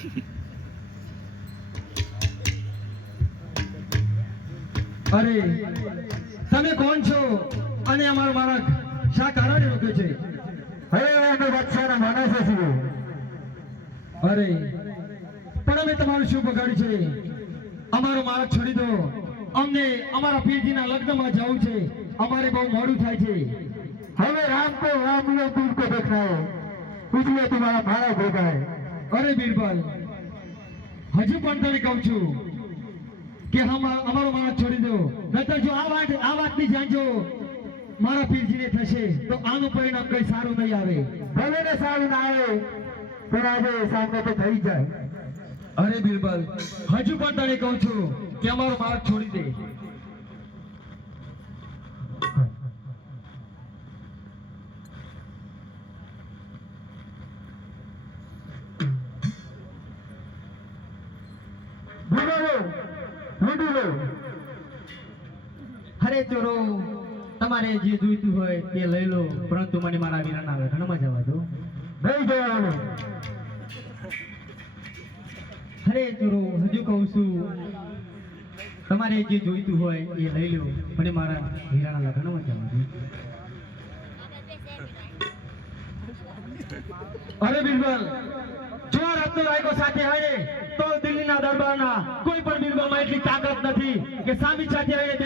અરે તમે કોણ છો અને અમારો મારા શા કારણે રોક્યો છે હવે અમે વત્સના માણસો છીએ અરે પણ અમે તમારું શું બગાડ્યું છે અમારો માર્ગ છોડી દો અમને અમારા પીરજીના લગ્નમાં જવું છે અમારે બહુ મોડું થાય છે હવે राम को राम लोग दूर को देखना है इसलिए तुम्हारा भाड़ा भोगा है અરે બીરબલ હજુ પણ તને કહું છું કે અમારો માણસ છોડી દો. નહીતર જો આ વાત આ વાતની જાણજો મારા પીરજીને થશે તો આનું પરિણામ કઈ સારું નહીં આવે. ભલે ને સારું ના આવે પણ આજે સામને તો થઈ જાય. અરે બિરબલ હજુ પણ તને કહું છું કે અમારો માર્ગ છોડી દે. અરે ચોરો તમારે જે જોઈતું હોય તે લઈ લો. પરંતુ મને મારા વીરાના લગ્નમાં જવા દો. નહીં જવાનું. અરે ચોરો હજુ કહું છું. તમારે જે જોઈતું હોય એ લઈ લો. મને મારા વીરાના લગ્નમાં જવા દો. અરે બિરબલ જો રત્નો રાયકો સાથે આવે તો દિલ્હીના દરબારના કોઈ પણ બિરબલમાં એટલી તાકાત નથી કે સામી સાથે હાથ